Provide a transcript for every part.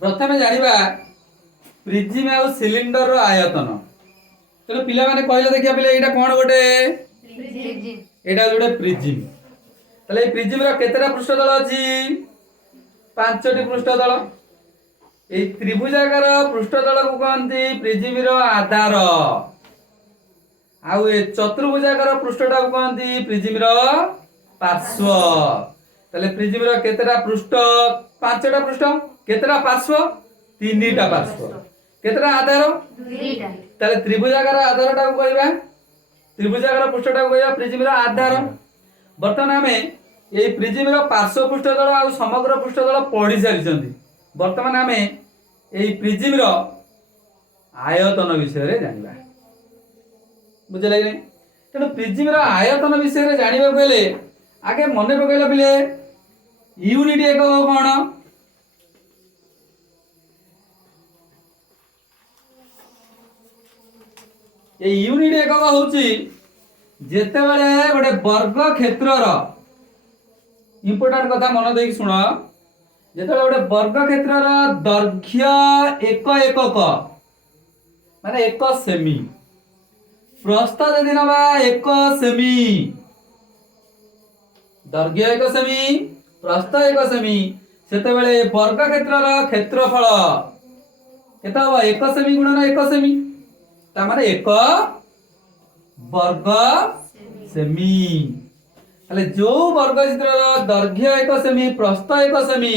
प्रथमे जानिबा प्रिज्म आ सिलिंडर आयतन। चलो पिला माने कहले देखिया पिले एटा कोन गोटे एटा जोटे प्रिज्म। तले प्रिज्म रो केतेटा पृष्ठ तल अछि? पांचटी पृष्ठ तल। ए त्रिभुजाकार पृष्ठ तल को कहंती प्रिज्म रो आधार। आउ ए चतुर्भुजाकार पृष्ठटा को कहंती प्रिज्म रो पार्श्व। तले प्रिज्म रो केतेटा पृष्ठ? पांचटा पृष्ठ। केतेटा पार्श्व? तीनटा पार्श्व। केतेटा आधार? दुईटा। तले त्रिभुजाकार आधारटा को कहबा त्रिभुजाकार पृष्ठटा को कहबा प्रिज्म रो आधार। वर्तमान हमें ए प्रिज्म रो पार्श्व पृष्ठ तल आ समग्र पृष्ठ तल पढ़ी सारिछंती। वर्तमान हमें ए प्रिज्म रो आयतन विषय रे जानिबा। बुझले नै? तेणु प्रिज्म रो आयतन विषय रे जानिबा गले आगे मने पकैला पिले यूनिट एकक कोन? ए यूनिट एकक होची जेते बेले गोटे वर्ग क्षेत्र रो इंपोर्टेंट कथा मन देई सुनो। जेते बेले गोटे वर्ग क्षेत्र रो दैर्घ्य एक एकक माने 1 सेमी, प्रस्थ यदि नबा 1 सेमी, दैर्घ्य 1 सेमी, प्रस्थ 1 सेमी, सेते बेले वर्ग क्षेत्र रो क्षेत्रफल केता हो? 1 सेमी गुणन 1 सेमी, ता माने 1 वर्ग सेमी। ताले जो वर्ग चित्र रो दैर्घ्य 1 सेमी, प्रस्थ 1 सेमी,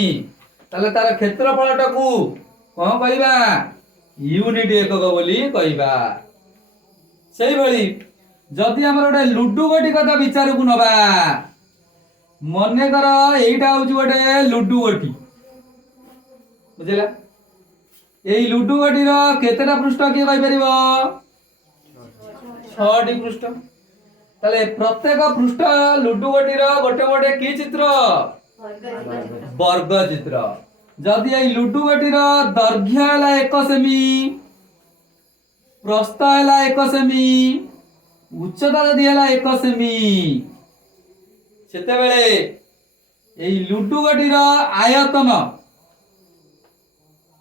ताले तार क्षेत्रफलटा को कोन कहबा? यूनिट एकक बोली कहबा। सेही भली जदि हमर गोटे लुडु गोटी कथा विचार को नबा, मने कर एइटा होची गोटे लुडु गोटी। बुझिला? एई लुडु गोटी रो केतेटा पृष्ठ के कहि परिबो? 6टी पृष्ठ। ताले प्रत्येक पृष्ठ लुडु गोटी रो गोटे गोटे की चित्र? वर्ग चित्र। जदि एई लुडु गोटी रो दैर्घ्य हला 1 सेमी, प्रस्थ हला 1 सेमी, उच्चता जदि हला 1 सेमी, सेते बेले एई लुडु गोटी रो आयतन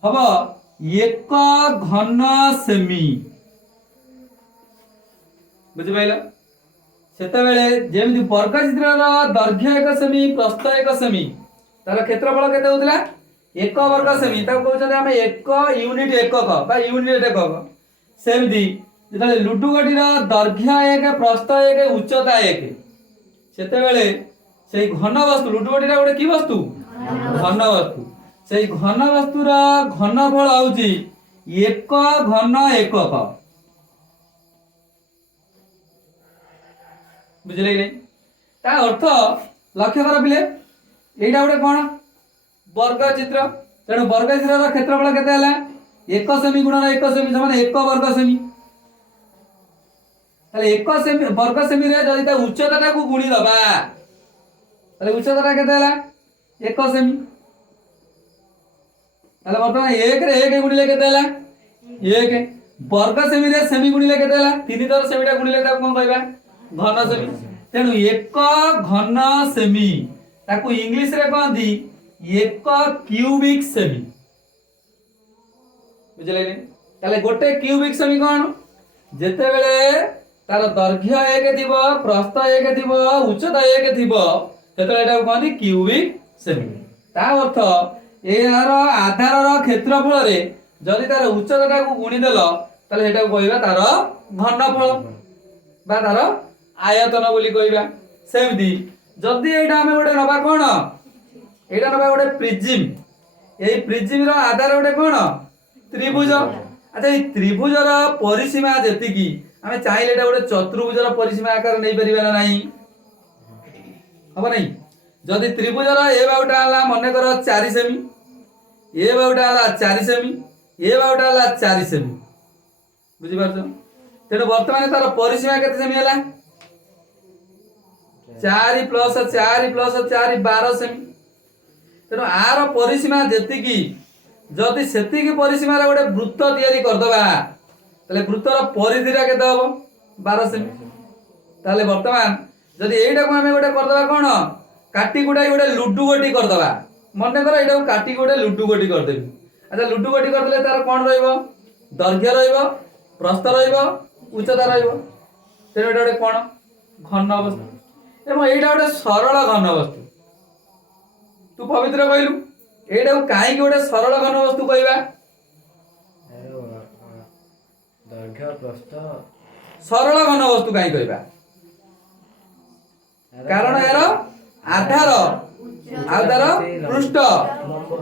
हबो 1 घन सेमी। बुझि पाइलो? सेते बेले जेमिति वर्ग चित्र रो दैर्घ्य 1 सेमी, प्रस्थ 1 सेमी, तार क्षेत्रफल केते होतला? 1 वर्ग सेमी। ता कहउछन हम 1 यूनिट एकक बा यूनिट एकक। सेमिति जेतले लुडु गोटी रो दैर्घ्य 1, प्रस्थ 1, उच्चता 1, सेते बेले सेई घन वस्तु लुडु गोटी रा गोटे की वस्तु? घन वस्तु। सेई घन वस्तु रा घनफल होउची 1 घन एकक। बुझले नै? ता अर्थ लक्ष्य कर पिले एइटा गोटे कोन? वर्ग चित्र। तेणु वर्ग चित्र रो क्षेत्रफल केते हला? 1 सेमी गुणन 1 सेमी समान 1 वर्ग सेमी। ताले 1 सेमी वर्ग सेमी रे जदि ता उच्चताटा को गुणी दबा, ताले उच्चताटा केते हला? 1 सेमी। ताले वर्तमान 1 रे 1 गुणिले केते हला? 1। वर्ग सेमी रे सेमी गुणिले केते हला? 3 थर सेमीटा गुणिले ता कोन कहबा? घन सेमी। तेणु 1 घन सेमी ताकू इंग्लिश रे कहंती 1 क्यूबिक सेमी। बुझले नै? ताले गोटे क्यूबिक सेमी कोन? जेते बेले तार दैर्घ्य 1 थिबो, प्रस्थ 1 थिबो, उच्चता 1 थिबो, सेते एटा कहंती क्यूबिक सेमी। ता अर्थ एहार आधार रो क्षेत्रफल रे जदि तार उच्चताटा को गुणी देलो ताले एटा कहबा तार घनफल बा तार आयतन बोली कहबा। सेमिति जदि एटा हमें गोटे नबा कोन? एटा नबा गोटे प्रिज्म। एई प्रिज्म रो आधार गोटे कोन? त्रिभुज। अच्छा ए त्रिभुज रो परिसीमा जेतिकी हमें चाहिले एटा गोटे चतुर्भुज रो परिसीमा आकार नै परिबा ना नाही? हबो नै? जदि त्रिभुज रो ए बाउटा हला मने कर 4 सेमी, ए बाउटा हला 4 सेमी, ए बाउटा हला 4 सेमी। बुझि पारछो? तेणु वर्तमान तार परिसीमा केते सेमी हला? 4 प्लस 4 प्लस 4 12 सेमी। तेणु आर परिसीमा जेतिकी जदि सेतिकी परिसीमा रे गोटे वृत्त तयारी कर दबा ताले वृत्तर परिधिरा केते हबो? 12 सेमी। ताले वर्तमान जदि एइटा को हमें गोटे कर दबा कोन? काटी गुडा गोटे लुडु गोटी कर दबा। मन कर एटा काटी गोटे लुडु गोटी कर देबी। अच्छा लुडु गोटी करदेले तार कोन रहइबो दैर्घ्य रहइबो प्रस्थ रहइबो उच्चता रहइबो तेरे एटा गोटे कोन घन वस्तु एवं एटा गोटे सरल घन वस्तु तू पवित्र कहलु एटा काहे कि गोटे सरल घन वस्तु कहबा दैर्घ्य प्रस्थ सरल घन वस्तु काहे कहबा कारण यार आधार आधार पृष्ठ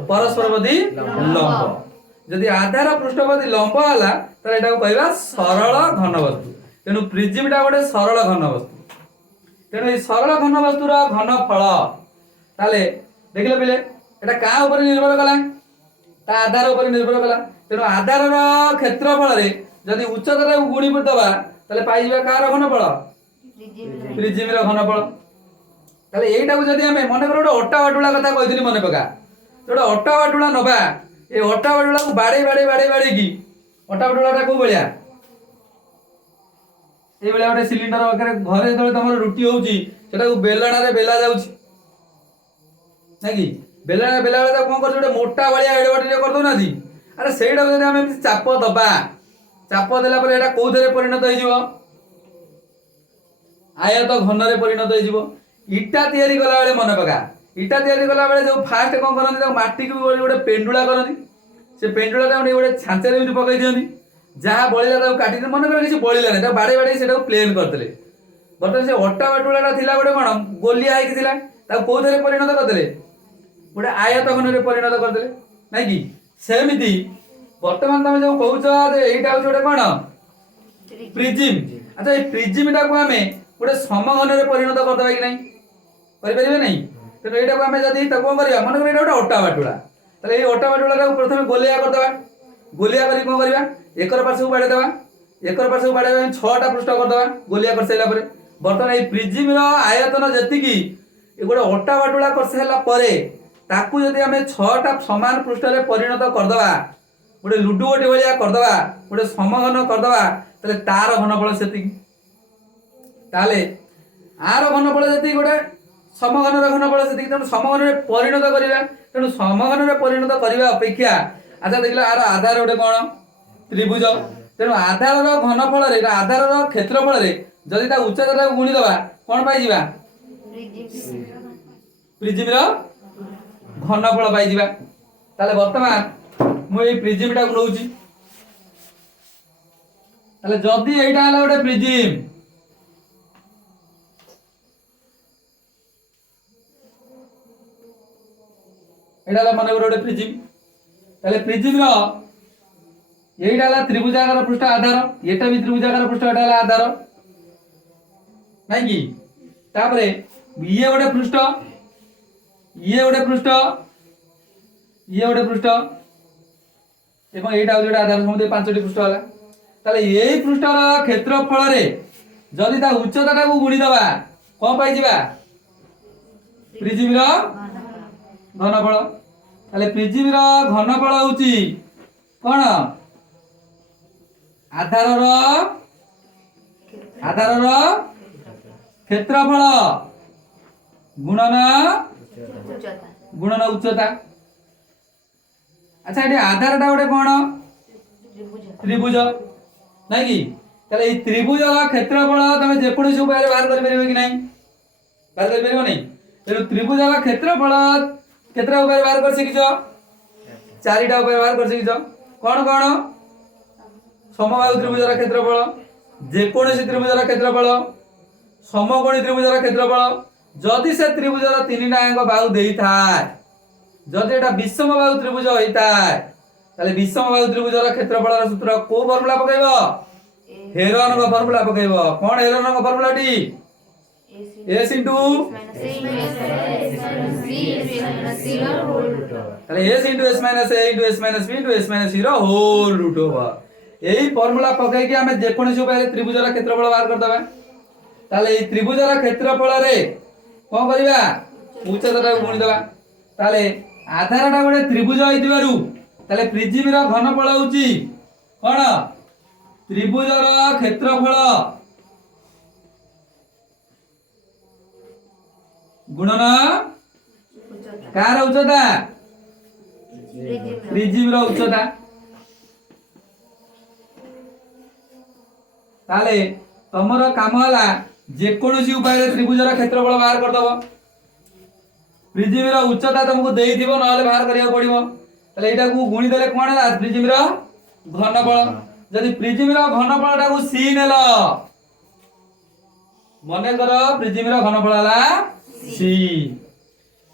परस्परपदी लंब यदि आधार पृष्ठपदी लंब होला त एटा कहबा सरल घन वस्तु तेनु प्रिज्म टा गोटे सरल घन वस्तु तेनु ए सरल घन वस्तुर घन फल ताले देखिले पिले एटा का ऊपर निर्भर कला ता आधार ऊपर निर्भर कला तेनु आधार रो क्षेत्रफल रे यदि उच्चता गुणी दबा ताले पाई जिबा कार घन फल प्रिज्म रो घन फल ताले एटा को जदि हमें मन कर अट्टा बाटुला कथा कहिदिनी मन पका जोडा अट्टा बाटुला नबा ए अट्टा बाटुला को बाडे बाडे बाडे बाडे की अट्टा बाटुला ता को बळिया ए बळिया गोटे सिलिंडर अकरे घरे तळे तमर रुटी होउची सेटा को बेलणा रे बेला जाउची नाकी बेलणा बेला ता कोन कर जोडे मोटा बळिया एडे बाटे कर दो नादी अरे सेटा जदि हमें चाप दबा चाप देला पर एटा कोउथरे परिणत होई जीवो आयत घन रे परिणत होई जीवो इटा तयारी कला बेले मन पका इटा तयारी कला बेले जो फास्ट कोन करन माटी को गोटे पेंडुला करन से पेंडुला ता गोटे छांचे रे पकई दियनी जहाँ बळिला ता काटी मन कर किसी बळिला नै ता बाडे बाडे सेटा प्लेन करतले बर्तन से अट्टा बाटुलाटा थिला गोटे कोन गोलिया आइक थिला ता कोथरे परिणत करतले गोटे आयत घन रे परिणत करतले नै कि सेमिति वर्तमान तमे जो कहउछ जे एटा होछ गोटे कोन प्रिज्म अच्छा ए प्रिज्म टा को हमें गोटे समघन रे परिणत करदबा कि नै करि परिबे नै तो एटा को हमें जदी त कोन करिया मन कर एटा गोटे अट्टा बाटुला तले ए अट्टा बाटुला टा प्रथमे गोलिया करदबा गोलिया करी कोन करिया एकर पार्श्व को बाडे दबा एकर पार्श्व को बाडे 6टा पृष्ठ कर दबा गोलिया कर सैला परे बर्तन ए प्रिज्म रो आयतन जति की ए गोटे अट्टा बाटुला कर सैला परे ताकू जदी हमें 6टा समान पृष्ठ रे परिणत कर दबा गोटे लुडु गोटी भलिया कर दबा गोटे समघन कर दबा तले तार घनफल सेति ताले आर घनफल जति गोटे समघन रो घनफल सेति त समघन रे परिणत करिवा तेनु समघन रे परिणत करिवा अपेक्षा अच्छा देखला आर आधार गोटे कोन त्रिभुज तेनु आधार रो घनफल रे आधार रो क्षेत्रफल रे जदि ता उच्चता को गुणी दबा कोन पाई जिबा प्रिज्म रो घनफल पाई जिबा ताले वर्तमान मु ए प्रिज्म टा को नउची ताले जदि एटा हला गोटे प्रिज्म एटा हला माने गोटे प्रिज्म ताले प्रिज्म रो एटा हला त्रिभुजाकार पृष्ठ आधार एटा भी त्रिभुजाकार पृष्ठ एटा हला आधार नै कि तापरे ये गोटे पृष्ठ ये गोटे पृष्ठ ये गोटे पृष्ठ एवं एटा होय आधार समुदाय 5टी पृष्ठ हला ताले एई पृष्ठर क्षेत्रफल रे जदि ता उच्चता को गुणी दबा कोन पाई जिबा प्रिज्म रो घनफल ताले प्रिज्म रो घनफल होउची कोन आधार रो क्षेत्रफल गुणन गुणन उच्चता अच्छा एटी आधार टा गोटे कोन त्रिभुज नै कि ताले ए त्रिभुज क्षेत्रफल तमे जे कोनोसी उपाय बाहर कर परिबे कि नै बाहर कर परिबो नै तेनु त्रिभुज क्षेत्रफल केतरा उपाय बाहर कर सिकिछो 4टा उपाय बाहर कर सिकिछो कोन कोन समबाहु त्रिभुजर क्षेत्रफल जे कोनोसी त्रिभुजर क्षेत्रफल समकोणी त्रिभुजर क्षेत्रफल जदि से त्रिभुजर 3टा अंग बाहु देई थाय जदि एटा विषम बाहु त्रिभुज होइताय ताले विषम बाहु त्रिभुजर क्षेत्रफलर सूत्र को फॉर्मूला पकाइबो हेरोन को फॉर्मूला पकाइबो कोन हेरोन को फॉर्मूला टी s into ताले s into s minus a into s minus b into s minus c row whole root होबा एही फॉर्मूला पकाइ के हमें जे कोनोसी उपाय त्रिभुजर क्षेत्रफल बाहर कर दबा ताले ए त्रिभुजर क्षेत्रफल रे कोन करिबा उच्चता को गुणी दबा ताले आधारटा गोटे त्रिभुज होइतिबारु ताले प्रिज्म रो घनफल होउची कोन त्रिभुजर क्षेत्रफल गुणन कार उच्चता प्रिजिम रो उच्चता ताले तमरो काम हला जे कोनोसी उपाय त्रिभुजर क्षेत्रफल बाहर कर दबो प्रिजिम रो उच्चता तुमको देई दिबो नहले बाहर करिया पड़िबो ताले एटा को गुणी देले कोन हला प्रिजिम रो घनफल जदि प्रिजिम रो घनफल टाको c नेलो मने कर प्रिजिम रो घनफल हला c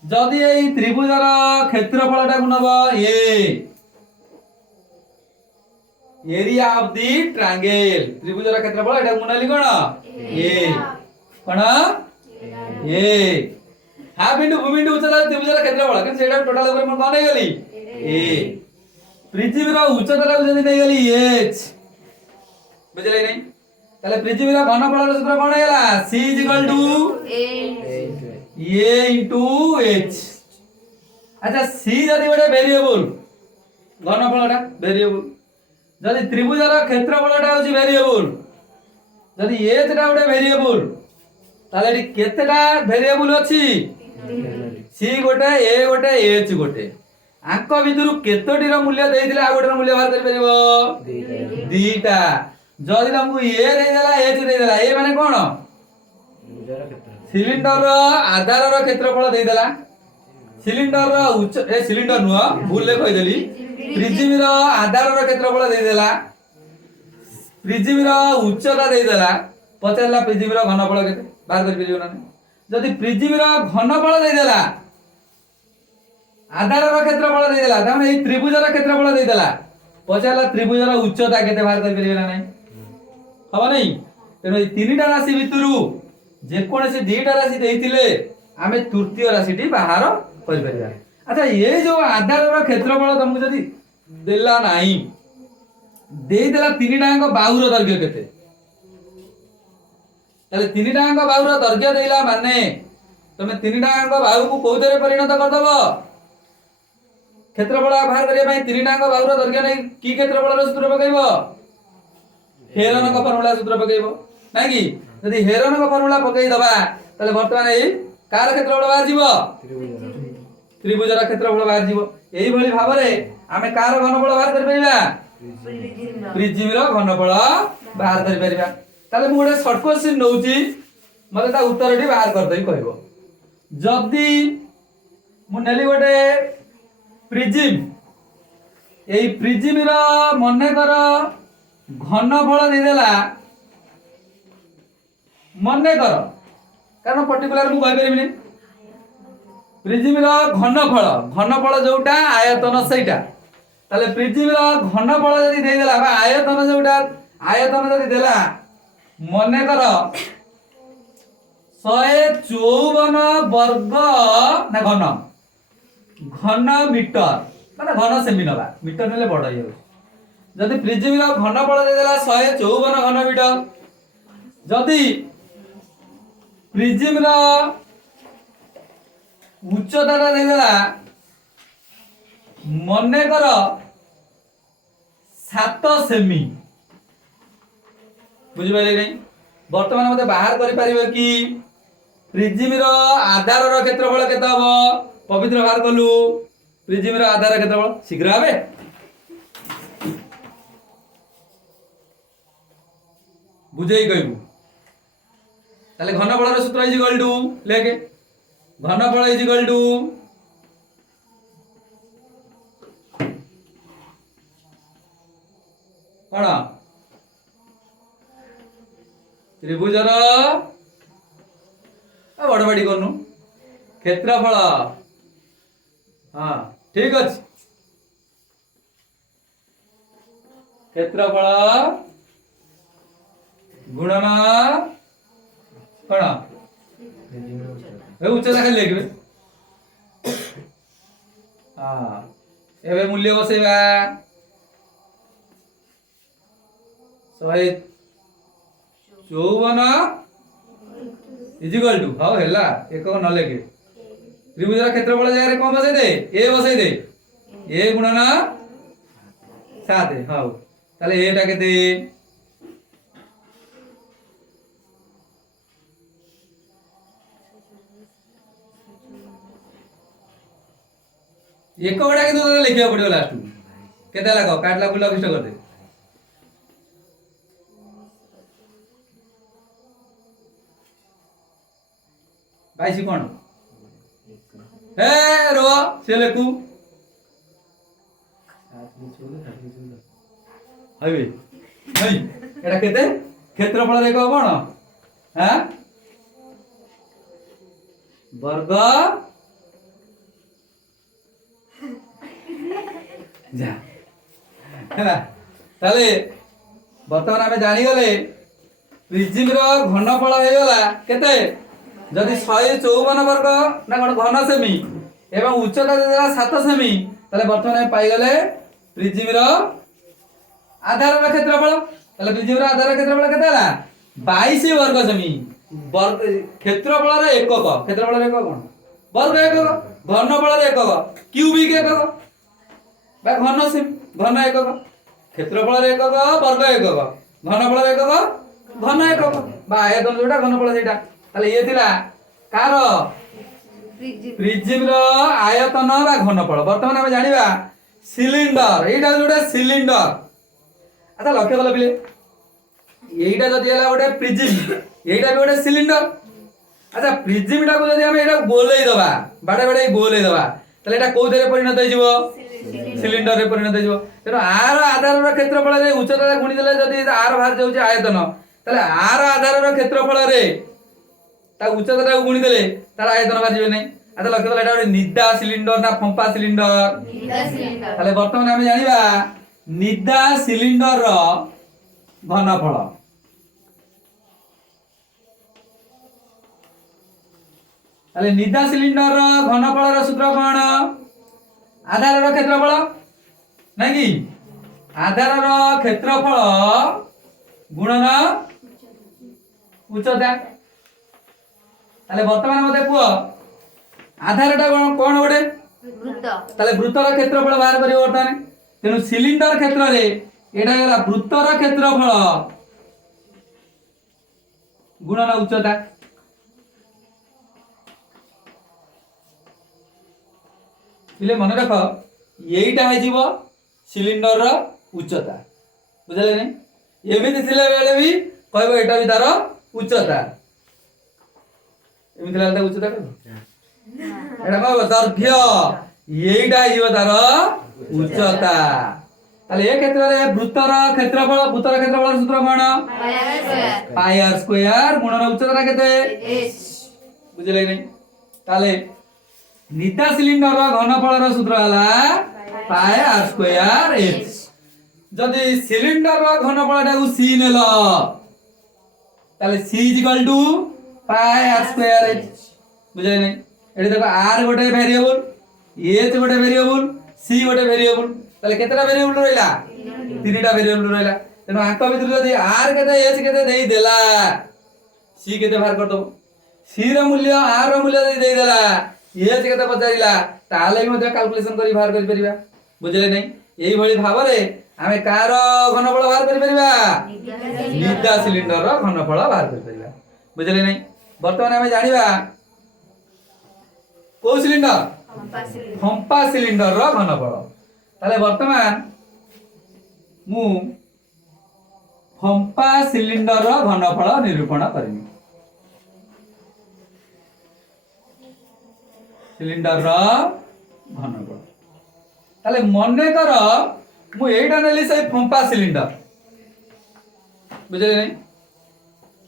जदि एई त्रिभुजर क्षेत्रफल टाको नबो a area of the triangle त्रिभुजर क्षेत्रफल एटा मुनाली कोन a कोन a हाफ इंटू भूमि इंटू उच्चता त्रिभुजर क्षेत्रफल कि सेटा टोटल ऊपर मन कोन हे गली a पृथ्वी रो उच्चता जदि नै गली h बुझले नै ताले पृथ्वी रो घनफल रो सूत्र कोन हेला c a into h अच्छा c जदि बडे वेरिएबल घनफलटा वेरिएबल जदि त्रिभुजर क्षेत्रफलटा होची वेरिएबल जदि h टा बडे वेरिएबल ताले एटी केतेटा वेरिएबल अछि c गोटे a गोटे h गोटे आंक भितरु केतोटी रो मूल्य देइथिले आ गोटे रो मूल्य बाहर कर परिबो दीटा जदि हमकु a देइ देला h देइ देला a माने कोन सिलिंडर रो आधार रो क्षेत्रफल देइ देला सिलिंडर रो उच्च ए सिलिंडर नुआ भूल ले कहि देली पृथ्वी रो आधार रो क्षेत्रफल देइ देला पृथ्वी रो उच्चता देइ देला पचारला पृथ्वी रो घनफल केते बाहर कर परिबो ना जदि पृथ्वी रो घनफल देइ देला आधार रो क्षेत्रफल देइ देला त एई त्रिभुज रो क्षेत्रफल देइ देला पचारला त्रिभुज रो उच्चता केते बाहर कर परिबो ना नै हबो नै तेनो एई तीनटा राशि भितरु जे कोनसे दीटा राशि देइथिले आमे तृतीय राशिटी बाहर कर परिबा अच्छा ये जो आधार रो क्षेत्रफल तुमको जदी देला नाही देइ देला तीनटांग बाहु रो दैर्घ्य केते ताले तीनटांग बाहु रो दैर्घ्य देइला माने तमे तीनटांग बाहु को कोउतरे परिणत कर दबो क्षेत्रफल बाहर करिया पई तीनटांग बाहु रो दैर्घ्य नै की क्षेत्रफल रो सूत्र पकाइबो हेरन का फॉर्मूला सूत्र पकाइबो नै की यदि हेरन का फॉर्मूला पकाई दबा ताले वर्तमान एई कार क्षेत्रफल बाहर जीवो त्रिभुजर क्षेत्रफल बाहर जीवो एई भली भाबरे आमे कार घनफल बाहर कर परिबा प्रिज्म रो घनफल बाहर कर परिबा ताले मु गोटे शॉर्ट क्वेश्चन नउची मते ता उत्तरटी बाहर कर दई कहबो जदी मु नेली गोटे प्रिज्म एई प्रिज्म रो मने कर घनफल दे देला मने कर कारण पर्टिकुलर मु कहि परिबिनी प्रिज्म रो घनफल जोटा आयतन सेटा ताले प्रिज्म रो घनफल जदी दे देला बा आयतन जोटा आयतन जदी देला मने कर 154 वर्ग ना घन मीटर माने घन सेमी नबा मीटर नेले बड होय जदी प्रिज्म रो घनफल दे देला 154 घन मीटर जदी प्रिज्म रो उच्चता दे देला मने कर 7 सेमी बुझि पाइले नै वर्तमान मते बाहर करि परिबे कि प्रिज्म रो आधार रो क्षेत्रफल केते हबो पवित्र बाहर कलु प्रिज्म रो आधार क्षेत्रफल शीघ्र आबे बुझेई कहबू ताले घनफल रो सूत्र इज इक्वल टू लेके घनफल इज इक्वल टू कोन त्रिभुजर बड़बाड़ी करनु क्षेत्रफल हाँ ठीक अछि क्षेत्रफल गुणन कोन ए उच्चता खाली लिखबे हां एबे मूल्य बसेबा 154 इज इक्वल टू हाउ हेला एक न लेके त्रिभुजर क्षेत्रफल जगह रे कोन बसाई दे ए बसाई दे ए गुणन 7 हाउ ताले एटा केते एक गोटा कि लिखा पड़ो लास्ट के लाग काटला बुला किष्ट कर दे 22 कौन हे रो से लेखु हबे हई एटा केते क्षेत्रफल रे को कोन हां वर्ग जा हैला ताले वर्तमान आमे जानि गले प्रिज्म रो घनफल हे गला केते जदि 154 वर्ग ना कोन घन सेमी एवं उच्चता देला 7 सेमी ताले वर्तमान आमे पाई गले प्रिज्म रो आधार रो क्षेत्रफल ताले प्रिज्म रो आधार क्षेत्रफल केते हला 22 वर्ग सेमी वर्ग क्षेत्रफल रो एकक क्षेत्रफल रो एकक कोन वर्ग एकक घनफल रो एकक क्यूबिक एकक बा घन सेमी घन एकक क्षेत्रफल रो एकक वर्ग एकक घनफल रो एकक घन एकक बा आयतन जोटा घनफल सेटा ताले ये थिला कार प्रिज्म रो आयतन बा घनफल वर्तमान हम जानिबा सिलिंडर एटा जोटा सिलिंडर अच्छा लक्ष्य कल पिले एटा जदि हला गोटे प्रिज्म एटा भी गोटे सिलिंडर अच्छा प्रिज्म टा को जदि हम एटा गोलेई दबा बाडे बाडे गोलेई दबा ताले एटा को देरे परिणत हो जिवो सिलिंडर रे परिणत हो जिवो तेनो आर आधार रो क्षेत्रफल रे उच्चता गुणी देले जदि आर बाहर जाउची आयतन ताले आर आधार रो क्षेत्रफल रे ता उच्चता टा गुणी देले तार आयतन बाहर जिवे नै अच्छा लक्ष्य कल एटा गोटे निदा सिलिंडर ना फंपा सिलिंडर निदा सिलिंडर ताले वर्तमान हम जानिबा निदा सिलिंडर रो घनफल ताले निदा सिलिंडर रो घनफल रो सूत्र कोन आधार रो क्षेत्रफल नै कि आधार रो क्षेत्रफल गुणन उच्चता ताले वर्तमान मते को आधार टा कोन गोटे वृत्त ताले वृत्तर क्षेत्रफल बाहर करियो वर्तमान तेनु सिलिंडर क्षेत्र रे एटा हला वृत्तर क्षेत्रफल गुणन उच्चता इले मन रख एईटा हे जीवो सिलिंडर रो उच्चता बुझले नै एमिति थिले बेले भी कहबो एटा भी तार उच्चता एमिति लागता उच्चता कहबो एटा कहबो दैर्घ्य एईटा हे जीवो तार उच्चता ताले ए क्षेत्र रे वृत्तर क्षेत्रफल सूत्र कोन पाई आर स्क्वायर गुणन उच्चता केते h बुझले नै ताले निदा सिलिंडर रो घनफल रो सूत्र हला पाई आर स्क्वायर h जदि सिलिंडर रो घनफल टाकू c नेलो ताले c pi r square h बुझले नै एठी देखो r गोटे वेरिएबल h गोटे वेरिएबल c गोटे वेरिएबल ताले केतेटा वेरिएबल रहला तीनटा वेरिएबल रहला तेनो आंक भितर जदि r केते h केते देई देला c केते बाहर कर दो c रो मूल्य r रो मूल्य देई देला h केते पचारिला ताले भी मते कैलकुलेशन करी बाहर करि परिबा बुझले नै एई भली भाव रे आमे कार घनफल बाहर करि परिबा निदा सिलिंडर रो घनफल बाहर करि परिबा बुझले नै वर्तमान आमे जानिबा को सिलिंडर फंपा सिलिंडर रो घनफल ताले वर्तमान मु फंपा सिलिंडर रो घनफल निरूपण करबी सिलिंडर रो घनफल ताले मने कर मु एटा नेली से फंपा सिलिंडर बुझले नै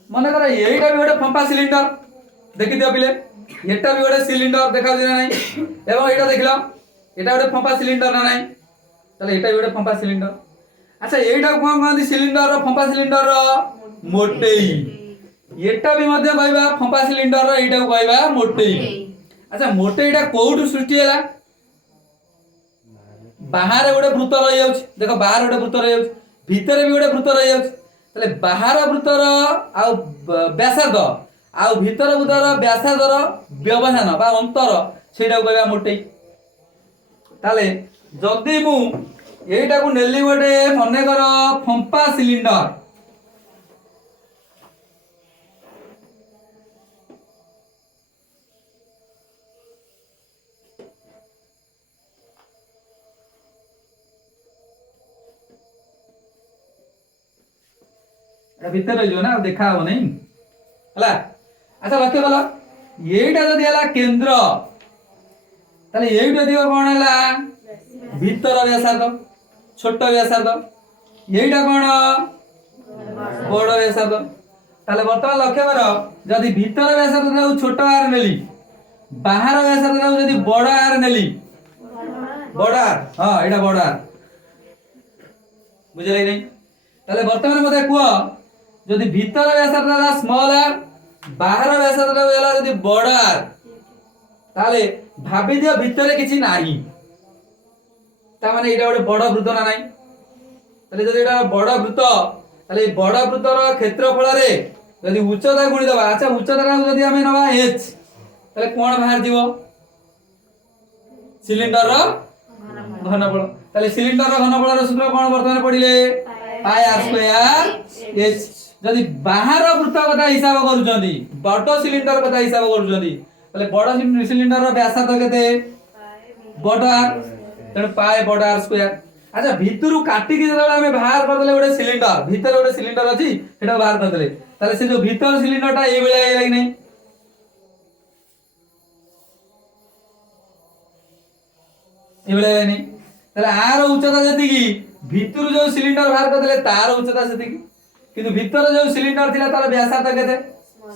मने कर एटा भी गोटे फंपा सिलिंडर देखि दियो पिले एटा भी गोटे सिलिंडर देखा दिना नै एवं एटा देखिलो एटा गोटे फंपा सिलिंडर ना नै ताले एटा भी गोटे फंपा सिलिंडर अच्छा एटा कोन कोन सिलिंडर रो फंपा सिलिंडर रो मोटेई एटा भी मध्य कहबा फंपा सिलिंडर रो एटा को कहबा मोटेई अच्छा मोटेईटा कोउठु सृष्टि हैला बाहर गोटे वृत्त रहि जाउछ देखो बाहर गोटे वृत्त रहि जाउछ भीतर भी गोटे वृत्त रहि जाउछ तले बाहर वृत्तर आ व्यासार्ध आ भीतर वृत्तर व्यासार्धर व्यवधान बा अंतर सेटा कहबा मोटेई ताले जदी मु एटा को नेली गोटे मने कर फंपा सिलिंडर এটা ভিতরে রইলো না দেখা হবো নাই হলা আচ্ছা লক্ষ্য কল এইটা যদি হলা কেন্দ্র তাহলে এইটা দিব কোন হলা ভিতর ব্যাসার্ধ ছোট ব্যাসার্ধ এইটা কোন বড় ব্যাসার্ধ তাহলে বর্তমান লক্ষ্য কর যদি ভিতর ব্যাসার্ধ ছোট আর নেলি বাহার ব্যাসার্ধ যদি বড় আর নেলি বড় আর হ্যাঁ এটা বড় আর বুঝলাই নাই তাহলে বর্তমানে মধ্যে কুহ যদি ভিতর ব্যাসার্ধ স্মল আর বাহার ব্যাসার্ধ হলা যদি বড় আর তাহলে ভাবি দিও ভিতরে কিছু নাই তার মানে এটা ଗୋଟେ বড় বৃত্ত না নাই তাহলে যদি এটা বড় বৃত্ত তাহলে এই বড় বৃত্তর ক্ষেত্রফଳରେ যদি উচ্চতা গুণি দেবা আচ্ছা উচ্চতা যদি আমি নেবা h তাহলে কোণ বাহার দিব সিলিন্ডারর ঘনফল তাহলে সিলিন্ডারর ঘনফলর সূত্র কোন বর্তমানে পড়িলে পাই r স্কয়ার h যদি বাহার বৃত্ত কথা হিসাব କରୁଛନ୍ତି বড় সিলিন্ডার কথা হিসাব କରୁଛନ୍ତି তাহলে বড় সিলিন্ডারর ব্যাসার্ধ কেতে বড় r তেଣୁ পাই বড় r স্কয়ার আচ্ছা ভিতরু কাটিকি যেତେବେଳେ ଆମେ ବାହାର କରିଦେଲେ ଗୋଟେ ସିଲିଣ୍ଡର ଭିତରେ ଗୋଟେ ସିଲିଣ୍ଡର ଅଛି ସେଟା ବାହାର କରିଦେଲେ ତାହେଲେ ସେ ଯୋଉ ଭିତର ସିଲିଣ୍ଡରଟା ଏଇ ଭଳିଆ ହେଇଲା କି ନାହିଁ ଏଇ ଭଳିଆ ହେଇନି ତାହେଲେ ଆର ଉଚ୍ଚତା ଯେତିକି ଭିତରୁ ଯୋଉ ସିଲିଣ୍ଡର ବାହାର କରିଦେଲେ ତାର ଉଚ୍ଚତା ସେତିକି କିନ୍ତୁ ଭିତର ଯୋଉ ସିଲିଣ୍ଡର ଥିଲା ତାର ବ୍ୟାସାର୍ଧ କେତେ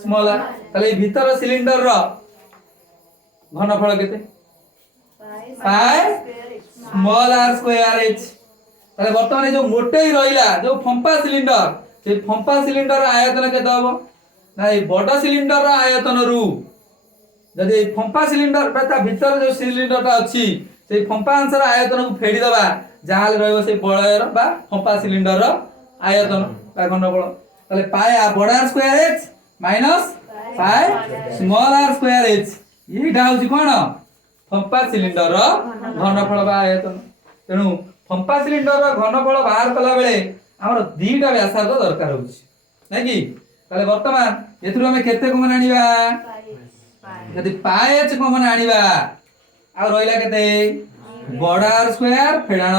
ସ୍ମଲ r ତାହେଲେ এই ଭିତର ସିଲିଣ୍ଡରର ଘନଫଳ କେତେ পাই স্মল r স্কয়ার h তাহলে বর্তমানে যে মোটেই রইলা যে ফম্পা সিলিন্ডার সেই ফম্পা সিলিন্ডারর আয়তন কেতে হবে না এই বড় সিলিন্ডারর আয়তনরু যদি এই ফম্পা সিলিন্ডার বা তা ভিতরে যে সিলিন্ডারটা আছে সেই ফম্পা অংশর আয়তনକୁ ফেড়ি দেবা যাহালে রইব সেই বড়র বা ফম্পা সিলিন্ডারর আয়তন বা ঘনফল তাহলে পাই বড় r স্কয়ার h মাইনাস পাই স্মল r স্কয়ার h এইটা হচ্ছে কোন ফম্পা সিলিন্ডারর ঘনফল বা আয়তন তেণু ফম্পা সিলিন্ডারর ঘনফল বাহার কলা বেলে আমার দুইটা ব্যাসার্ধ দরকার হচ্ছে নাই কি তাহলে বর্তমান এথুরু আমি কেতে কমন আনিবা যদি পাই h কমন আনিবা আর রইলা কেতে বড় r স্কয়ার ফেড়াণ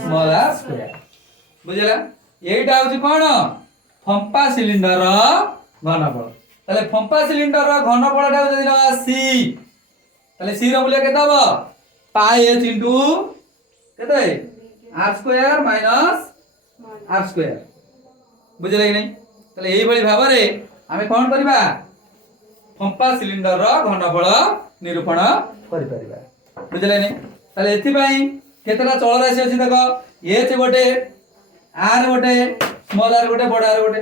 স্মল r স্কয়ার বুঝলা এইটা হচ্ছে কোন ফম্পা সিলিন্ডারর ঘনফল তাহলে ফম্পা সিলিন্ডারর ঘনফলটা যদি না c তাহলে c র মূল্য কেতে হবে পাই h ইনটু কেতে r square minus r square বুঝলে কি নাই তাহলে এই ভଳି ভাବରେ ଆମେ কোন করিবা ফম্পা সিলিন্ডারর ঘনফল নিরূপণ করি পারিবা বুঝলে নাই তাহলে এথি পাই কেতেটা চল রাশি আছে দেখো h গোটে r গোটে স্মল r গোটে বড় r গোটে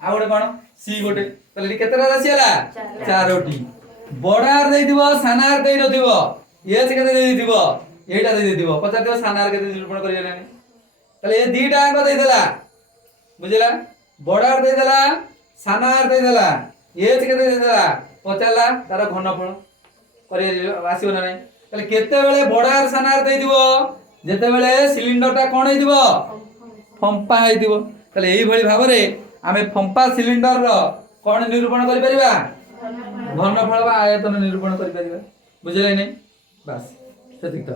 আর গোটে কোন c গোটে তাহলে এটি কেতেটা রাশি হলা চারটি বড় r দেই দিব সান r দেই নদিব h কেতে দেই দিব এইটা দেই দিব পচার দিব সান r কেতে নিরূপণ করি জানি তাহলে এই দুইটা অঙ্ক দেই দেলা বুঝলা বড় r দেই দেলা সান r দেই দেলা h কেতে দেই দেলা পচারলা তার ঘনফল করি আসিব না নাই তাহলে কেতে বেলে বড় r সান r দেই দিব যেতে বেলে সিলিন্ডরটা কোন হই দিব ফম্পা হই দিব তাহলে এই ভଳି ভাବରେ ଆମେ ফম্পা সিলিন্ডরର কোন নিরূপণ করি পারিবা ঘনফল বা আয়তন নিরূপণ করি পারিবা বুঝলে নাই বাস সেতিক তো